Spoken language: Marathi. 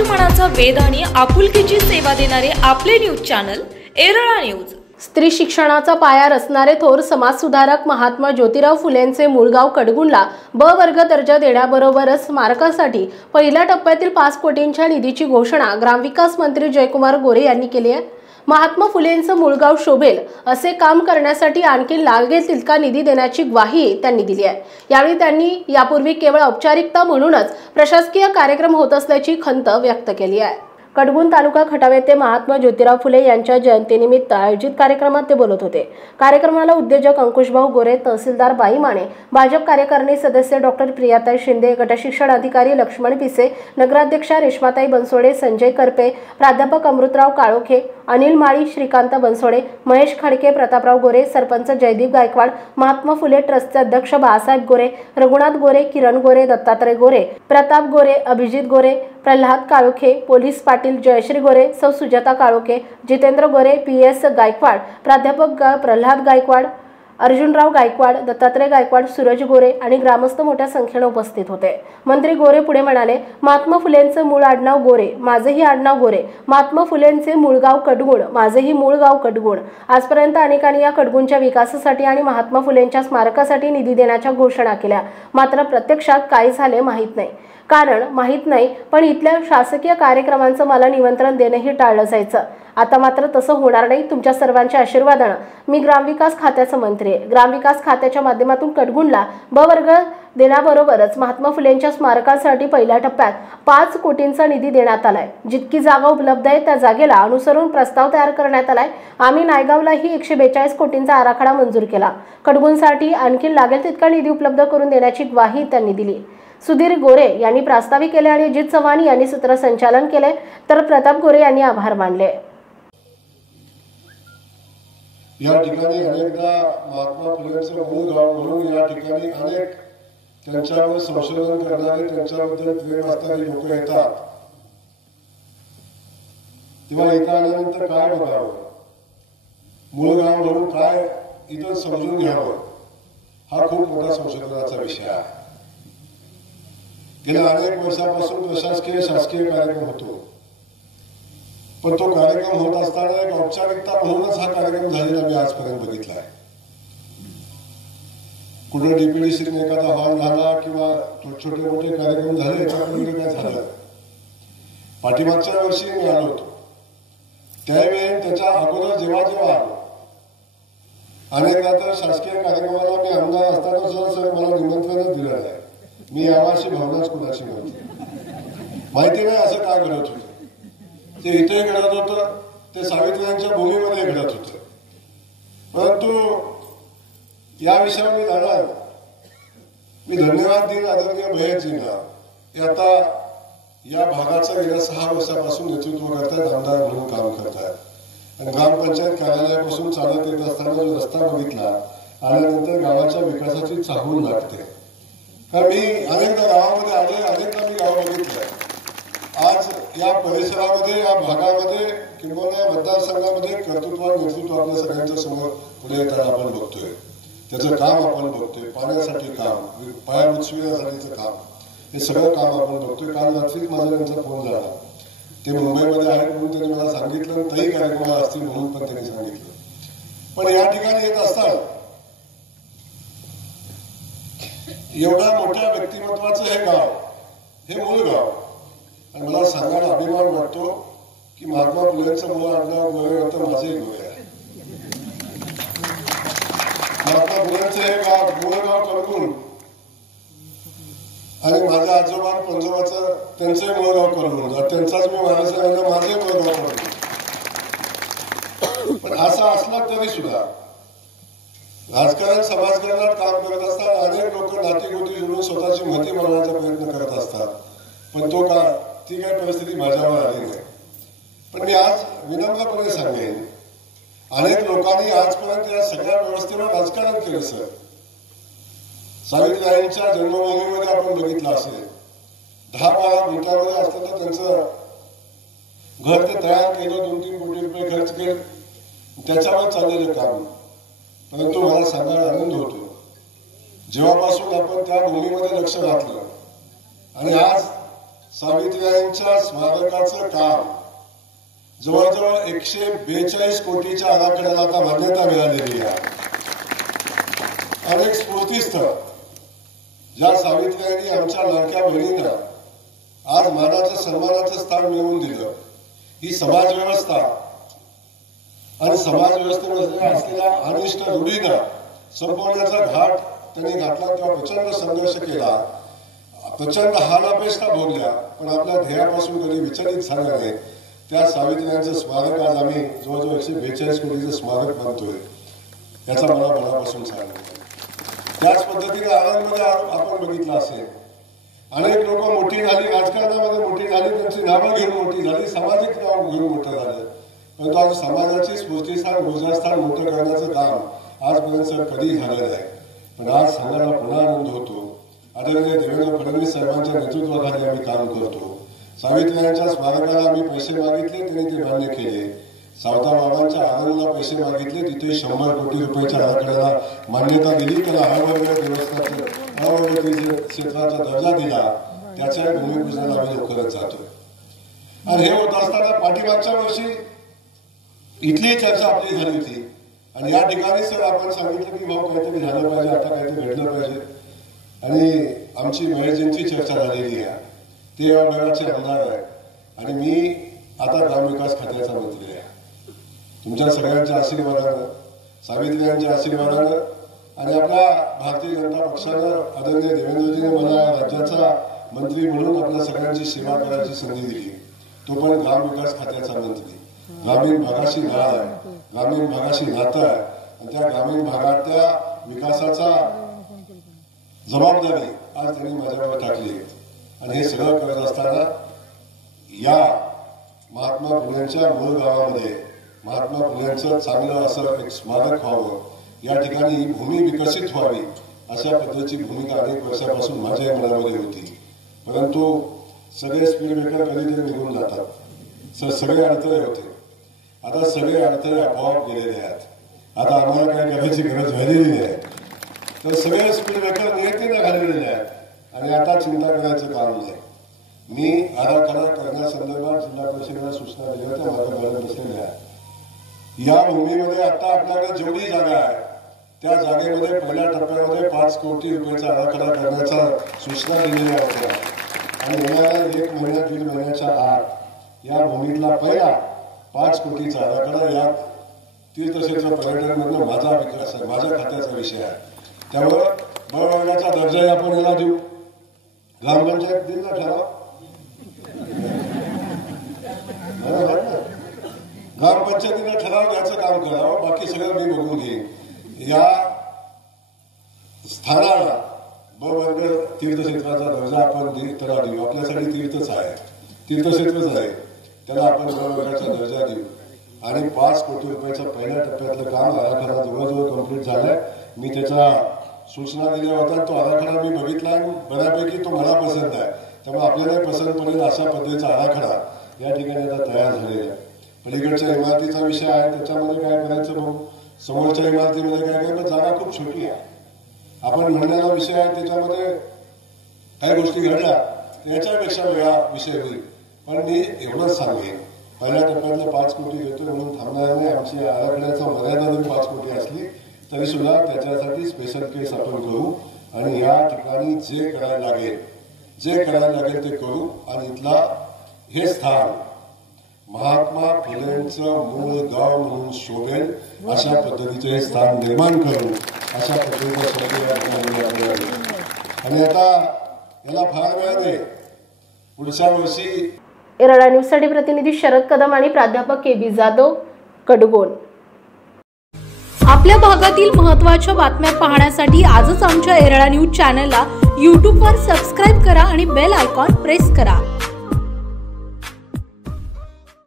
मराठमोळ्याचा वेध आणि आपुलकीची सेवा देणारे आपले न्यूज चॅनल एरळा न्यूज। स्त्री शिक्षणाचा पाया रचणारे थोर समाजसुधारक महात्मा ज्योतिराव फुलेंचे मूळगाव कडगुणला ब वर्ग दर्जा देण्याबरोबरच स्मारकासाठी पहिल्या टप्प्यातील 5 कोटींच्या निधीची घोषणा ग्रामविकास मंत्री जयकुमार गोरे यांनी केली आहे। महात्मा फुलेंचं मूळगाव शोभेल असे काम करण्यासाठी आणखी लागेल तितका निधी देण्याची ग्वाही त्यांनी दिली आहे। यावेळी त्यांनी यापूर्वी केवळ औपचारिकता म्हणूनच प्रशासकीय कार्यक्रम होत असल्याची खंत व्यक्त केली आहे। कडगुण तालुका खटाव येथे महात्मा ज्योतिराव फुले यांच्या जयंतीनिमित्त आयोजित कार्यक्रमात ते बोलत होते। कार्यक्रमाला उद्योजक अंकुशभाऊ गोरे, तहसीलदार बाई माने, भाजप कार्यकारिणी सदस्य डॉक्टर प्रियाताई शिंदे, गटशिक्षण अधिकारी लक्ष्मण पिसे, नगराध्यक्षा रेश्माताई बनसोडे, संजय करपे, प्राध्यापक अमृतराव काळोखे, अनिल माळी, श्रीकांत बनसोडे, महेश खडके, प्रतापराव गोरे, सरपंच जयदीप गायकवाड, महात्मा फुले ट्रस्टचे अध्यक्ष बाळासाहेब गोरे, रघुनाथ गोरे, किरण गोरे, दत्तात्रय गोरे, प्रताप गोरे, अभिजित गोरे, प्रल्हाद काळोखे, पोलीस पाटील जयश्री गोरे, सौ सुजाता काळोखे, जितेंद्र गोरे, PS गायकवाड, प्राध्यापक प्रल्हाद गायकवाड, अर्जुनराव गायकवाड, दत्तात्रय गायकवाड, सूरज गोरे आणि ग्रामस्थ मोठ्या संख्येने उपस्थित होते। मंत्री गोरे पुढे म्हणाले, महात्मा फुलेंचे मूळ आडनाव गोरे, माझेही आडनाव गोरे, महात्मा फुलेंचे मूळगाव कडगुण, माझेही मूळगाव कडगुण। आजपर्यंत अनेकांनी या कडगुणच्या विकासासाठी आणि महात्मा फुलेंच्या स्मारकासाठी निधी देण्याच्या घोषणा केल्या, मात्र प्रत्यक्षात काय झाले माहीत नाही। कारण माहीत नाही, पण इथल्या शासकीय कार्यक्रमांचं मला निमंत्रण देणंही टाळलं जायचं। आता मात्र तसं होणार नाही। तुमच्या सर्वांच्या आशीर्वादाने मी ग्रामविकास खात्याचा मंत्री आहे। ग्रामविकास खात्याच्या माध्यमातून कडगुणला ब वर्ग देण्याबरोबरच महात्मा फुलेंच्या स्मारकासाठी पहिल्या टप्प्यात 5 कोटींचा निधी देण्यात आलाय। जितकी जागा उपलब्ध आहे त्या जागेला अनुसरून प्रस्ताव तयार करण्यात आलाय। आम्ही नायगावलाही 142 कोटींचा आराखडा मंजूर केला। कडगुणसाठी आणखी लागेल तितका निधी उपलब्ध करून देण्याची ग्वाही त्यांनी दिली। सुधीर गोरे यांनी प्रास्ताविक केले आणि अजित चव्हाण यांनी सूत्रसंचालन केले, तर प्रताप गोरे यांनी आभार मानले। या ठिकाणी अनेकदा महात्मा फुलेंचं मूळ गाव म्हणून या ठिकाणी अनेक त्यांच्यावर संशोधन करणारे, त्यांच्याबद्दल प्रेम असणारे लोक येतात। तेव्हा इथं आल्यानंतर काय बघावं, मूळ गाव म्हणून काय इथं समजून घ्यावं, हा खूप मोठा संशोधनाचा विषय आहे। गेल्या अनेक वर्षापासून प्रशासकीय शासकीय कार्यक्रम होतो, पण तो कार्यक्रम होत असताना एक औपचारिकता म्हणूनच हा कार्यक्रम झालेला मी आजपर्यंत बघितला आहे। कुठे DPDCने एखादा हॉल झाला किंवा छोटे मोठे कार्यक्रम झाले, त्यामध्ये काय झालं, पाठीमागच्या वर्षी मी आलो होतो त्यावेळी, त्याच्या अगोदर जेव्हा आलो अनेकदा तर शासकीय कार्यक्रमाला मी आमदार असताना सुद्धा मला निमंत्रणच दिलं नाही। मी यावाशी भावनाच कुणाची नव्हती, माहिती नाही असं काय घडत होतं। ते इथे घडत होतं, ते सावित्र्यांच्या भूमीमध्ये घडत होतं। परंतु या विषयावर मी जाणार, मी धन्यवाद देईन आदरणीय भैयाजींना। आता या भागाचं गेल्या 6 वर्षापासून नेतृत्व करतायत, आमदार म्हणून काम करतायत। आणि ग्रामपंचायत कार्यालयापासून चालत येत असताना जो रस्ता बघितला, आल्यानंतर गावाच्या विकासाची चाहूल लागते। कारण मी अनेकदा गावामध्ये आले, अनेकदा मी गाव बघितलंय। आज या परिसरामध्ये, या भागामध्ये किंवा या मतदारसंघामध्ये कर्तृत्व नेतृत्व आपल्या सगळ्यांच्या समोर पुढे येताना आपण बघतोय। त्याचं काम आपण बघतोय, पाण्यासाठी काम, पायाभूत सुविधासाठीचं काम, हे सगळं काम आपण बघतोय। काल रात्रीच माझा त्यांचा फोन झाला, ते मुंबईमध्ये आहेत म्हणून त्यांनी मला सांगितलं, तरी कार्यक्रमाला असतील म्हणून पण त्यांनी सांगितलं। पण या ठिकाणी येत असताना एवढ्या मोठ्या व्यक्तिमत्वाचं हे गाव, हे मूळ गाव, आणि मला सांगायला अभिमान वाटतो की महात्मा फुलेंचं मूळ आडनाव गोरे होतं, माझे गोरे आहे। महात्मा फुलेंचं हे गाव, मूळ गाव कडगुण, आणि माझ्या आजोबा पंजोबाचं त्यांचंही मूळ गाव कडगुण, त्यांचाच मी महाराष्ट्र माझे मूळ गाव कडगुण। पण असं असलं तरी सुद्धा राजकारण समाजकारणात काम करत असताना अनेक लोक नातीगोती जोडून स्वतःची मती बनवण्याचा प्रयत्न करत असतात, पण ती काही परिस्थिती माझ्यावर आली नाही। पण मी आज विनम्रपणे सांगेन, अनेक लोकांनी आजपर्यंत या सगळ्या व्यवस्थेवर राजकारण केलं। सर, सावित्रीबाईंच्या जन्मभूमीमध्ये आपण बघितलं असेल, 10-12 गुंठ्यामध्ये असताना त्यांचं घर ते तयार केलं, 2-3 कोटी रुपये खर्च केले, त्याच्यावर चाललेलं काम। परंतु मला सांगायला आनंद होतो, जेव्हापासून आपण त्या भूमीमध्ये लक्ष घातलं आणि आज सावित्रीबाईंच्या स्मारकाचं काम जवळजवळ 142 कोटीच्या आराखड्याला आता मान्यता मिळालेली आहे. अनेक स्फूर्तीस्थळ ज्या सावित्रीबाईंनी आमच्या लाडक्या बहिणींना आज मानाचं सन्मानाचं स्थान मिळवून दिलं, ही समाज व्यवस्था आणि समाज व्यवस्थेमध्ये असलेल्या अनिष्ट रूढींना संपवण्याचा घाट त्यांनी घातला. तेव्हा प्रचंड संघर्ष केला, प्रचंड हालापेष्टा भोगल्या, पण आपल्या ध्येयापासून कधी विचलित झाला नाही. त्या सावित्रीबाईंचं स्मारक आज आम्ही जवळजवळ 142 कोटीचं स्मारक बांधतोय, याचा मला मनापासून सांगितलं. त्याच पद्धतीने आनंदमध्ये आपण बघितलं असेल, अनेक लोक मोठी झाली, राजकारणामध्ये मोठी झाली, त्यांची नावं घेऊन मोठी झाली, सामाजिक नाव घेऊन मोठं झालं, परंतु आज समाजाची स्फूर्तीस्थान ऊर्जास्थान मोठं करण्याचं काम आजपर्यंत कधी झालं नाही. पण आज सांगायला पुन्हा आनंद होतो. आदरणीय देवेंद्र फडणवीस साहेबांच्या नेतृत्वाखाली आम्ही काम करतो. सावित्रीबाईंच्या स्मारकाला आम्ही पैसे मागितले, त्यांनी ते मान्य केले. सावताबाबांच्या आनंदला पैसे मागितले, तिथे 100 कोटी रुपयाच्या आराखड्याला मान्यता दिली, त्याला अवर्ग देवस्थानचं अवर्ग क्षेत्राचा दर्जा दिला. त्याच्या भूमिपूजनाला आम्ही लवकरच जातो. आणि हे होत असताना पाठीमागच्या वर्षी इथली चर्चा आपली झाली होती आणि या ठिकाणी सर आपण सांगितलं की भाऊ काहीतरी झालं पाहिजे, आता काहीतरी घडलं पाहिजे. आणि आमची महेशजींची चर्चा झालेली आहे. ते या भागाचे आमदार आहे आणि मी आता ग्रामविकास खात्याचा मंत्री आहे. तुमच्या सगळ्यांच्या आशीर्वादानं, सावित्रीबाईंच्या आशीर्वादानं आणि आपल्या भारतीय जनता पक्षानं आदरणीय देवेंद्रजीने मला राज्याचा मंत्री म्हणून आपल्या सगळ्यांची सेवा करायची संधी दिली. तो पण ग्रामविकास खात्याचा मंत्री. ग्रामीण भागाशी नाळ आहे, ग्रामीण भागाशी नातं आहे आणि त्या ग्रामीण भागातल्या विकासाचा जबाबदारी आज त्यांनी माझ्यावर टाकली. आणि हे सगळं करत असताना या महात्मा फुलेंच्या मूळ गावामध्ये महात्मा फुलेंचं चांगलं असं एक स्मारक व्हावं, या ठिकाणी ही भूमी विकसित व्हावी, अशा पद्धतीची भूमिका अनेक वर्षापासून माझ्या मनामध्ये होती. परंतु सगळे स्पीड ब्रेकर कधीतरी निघून जातात. सगळे अडथळे होते. आता सगळे अडथळे आपोआप गेलेले आहेत. आता आम्हाला काय करायची गरज राहिलेली नाही. तर सगळे स्पीड ब्रेकर नियतीने घाललेले आहेत आणि आता चिंता करायचं काम नाही. मी आराखडा करण्यासंदर्भात जिल्हा परिषदेला सूचना दिल्या होत्या, माझ्या गरज बसलेल्या आहे. या भूमीमध्ये आता आपल्याकडे जेवढी जागा आहे त्या जागेमध्ये पहिल्या टप्प्यामध्ये 5 कोटी रुपयाचा आराखडा करण्याच्या सूचना दिलेल्या होत्या आणि येणाऱ्या 1 महिन्या 1.5 महिन्याच्या आत या भूमीतला पहिला 5 कोटीचा आराखडा या तीर्थक्षेत्र पर्यटनामधून माझा विकास आहे, माझ्या खात्याचा विषय आहे. त्यामुळं बळवर्गाचा दर्जाही आपण याला देऊ. ग्रामपंचायत देईल ना ठराव, ग्रामपंचायतीने ठराव घ्यायचं काम करावं, बाकी सगळं मी बघून घेईन. या स्थानाला बळवर्ग तीर्थक्षेत्राचा दर्जा आपण त्याला देऊ. आपल्यासाठी तीर्थच आहे, तीर्थक्षेत्रच आहे, त्याला आपण बळवर्गाचा दर्जा देऊ. आणि 5 कोटी रुपयाच्या पहिल्या टप्प्यातलं काम आराखडा जवळजवळ कंप्लीट झालंय. मी त्याच्या सूचना दिल्या होत्या, तो आराखडा मी बघितला आणि बऱ्यापैकी तो मला पसंत आहे. त्यामुळे आपल्याला पसंत पडेल अशा पद्धतीचा आराखडा या ठिकाणी आता तयार झालेला आहे. पलीकडच्या इमारतीचा विषय आहे, त्याच्यामध्ये काय करायचं बघू. समोरच्या इमारतीमध्ये काय करायचं, जागा खूप छोटी आहे. आपण म्हणण्याचा विषय आहे, त्याच्यामध्ये काही गोष्टी घडल्या त्याच्यापेक्षा वेगळा विषय होईल. पण मी एवढंच सांगेन, पहिल्या टप्प्यातले 5 कोटी देतो म्हणून थांबणार नाही. आमची आराखड्याचा मर्यादा जरी 5 कोटी असली तरी सुद्धा त्याच्यासाठी स्पेशल केस आपण करू आणि या ठिकाणी जे करायला लागेल ते करू. आणि इथला हे स्थान महात्मा फुलेंचं मूळ गाव म्हणून शोभेल अशा पद्धतीचे हे स्थान निर्माण करू, अशा पद्धतीचा. आणि आता याला फार वेळ नाही, पुढच्या वर्षी. एरळा न्यूजसाठी प्रतिनिधी शरद कदम आणि प्राध्यापक KB जाधव, कडगोन. आपल्या भागातील महत्त्वाच्या बातम्या पाहण्यासाठी आजच आमच्या एरळा न्यूज चॅनलला YouTubeवर सबस्क्राईब करा आणि बेल आयकॉन प्रेस करा.